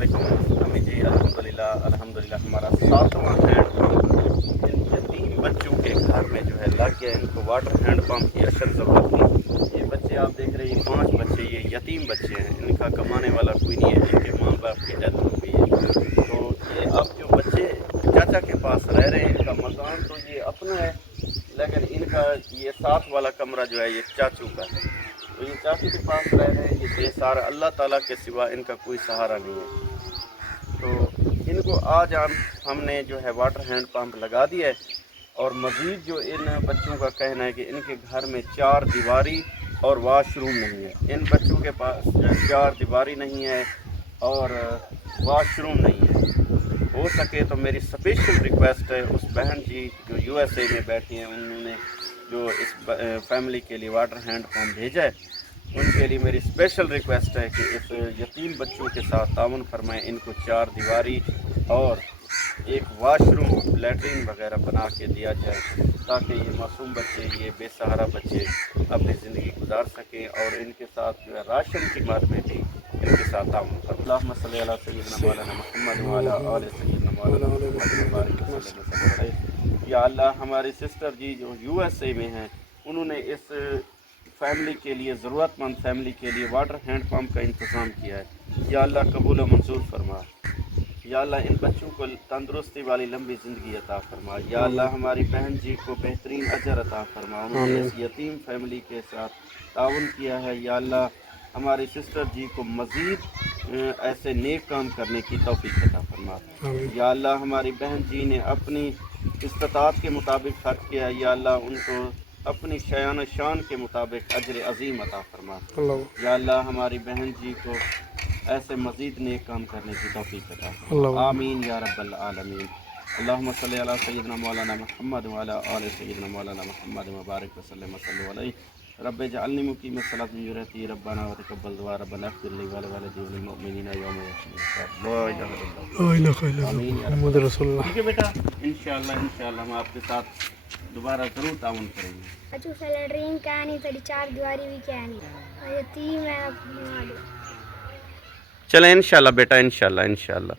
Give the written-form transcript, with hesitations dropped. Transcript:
علیکم امی جی، الحمدللہ ہمارا 7واں ہینڈ پمپ ان یتیم بچوں کے گھر میں جو ہے لگ گیا. ان کو واٹر ہینڈ پمپ کی اشد ضرورت تھی. یہ بچے آپ دیکھ رہے ہیں 5 بچے یہ یتیم بچے ہیں. ان کا کمانے والا کوئی نہیں ہے. ان کے ماں باپ کی ڈیتھ ہو گئی ہے. تو یہ اب جو بچے چاچا کے پاس رہ رہے ہیں، ان کا مکان تو یہ اپنا ہے، لیکن ان کا یہ ساتھ والا کمرہ جو ہے یہ چاچو کا ہے. تو یہ چاچو کے پاس رہ رہے ہیں. یہ بے سہارا، اللہ تعالیٰ کے سوا ان کا کوئی سہارا نہیں ہے. تو ان کو آج ہم نے جو ہے واٹر ہینڈ پمپ لگا دیا ہے. اور مزید جو ان بچوں کا کہنا ہے کہ ان کے گھر میں 4 دیواری اور واش روم نہیں ہے. ان بچوں کے پاس 4 دیواری نہیں ہے اور واش روم نہیں ہے. ہو سکے تو میری اسپیشل ریکویسٹ ہے اس بہن جی جو USA میں بیٹھی ہیں، انہوں نے جو اس فیملی کے لیے واٹر ہینڈ پمپ بھیجا ہے، ان کے لیے میری اسپیشل ریکویسٹ ہے کہ اس یتیم بچوں کے ساتھ تعاون فرمائیں. ان کو 4 دیواری اور ایک واش روم لیٹرین وغیرہ بنا کے دیا جائے، تاکہ یہ معصوم بچے، یہ بے سہارا بچے اپنی زندگی گزار سکیں. اور ان کے ساتھ جو ہے راشن کی مد میں بھی ان کے ساتھ تعاون فرمائیں. اللہم صلی علی سیدنا مولانا محمد وعلی آل سیدنا مولانا محمد وبارک وسلم علیہ. یا اللہ، ہماری سسٹر جی جو USA میں ہیں، انہوں نے اس فیملی کے لیے، ضرورت مند فیملی کے لیے واٹر ہینڈ پمپ کا انتظام کیا ہے. یا اللہ قبول و منظور فرما. یا اللہ ان بچوں کو تندرستی والی لمبی زندگی عطا فرما. یا اللہ ہماری بہن جی کو بہترین اجر عطا فرما. انہوں نے اس یتیم فیملی کے ساتھ تعاون کیا ہے. یا اللہ ہماری سسٹر جی کو مزید ایسے نیک کام کرنے کی توفیق عطا فرما. یا اللہ ہماری بہن جی نے اپنی استطاعت کے مطابق خرچ کیا ہے. یا اللہ ان کو اپنی شایان شان کے مطابق اجر عظیم عطا فرما. یا اللہ ہماری بہن جی کو ایسے مزید نیک کام کرنے کی توفیق عطا فرما. آمین یا رب العالمین. اللہم صلی علی سیدنا مولانا محمد وعلی آل سیدنا مولانا محمد وبارک وسلم علیہ. رب اجعلنی مقیم الصلاۃ من ذریتی ربنا وتقبل دعاء ربنا اغفر لی ولوالدی وللمؤمنین یوم یقوم الحساب. لا الہ الا اللہ آمین یا رب. محمد رسول اللہ. ٹھیک ہے بیٹا، انشاءاللہ ہم آپ کے ساتھ دوبارہ ضرور تعاون کریں گے. بچوں سے لیٹرین کیا نہیں، تھوڑی 4 دیواری بھی کیا نہیں، اور یتیم ہے اپنے والے. چلیں انشاءاللہ بیٹا، انشاءاللہ.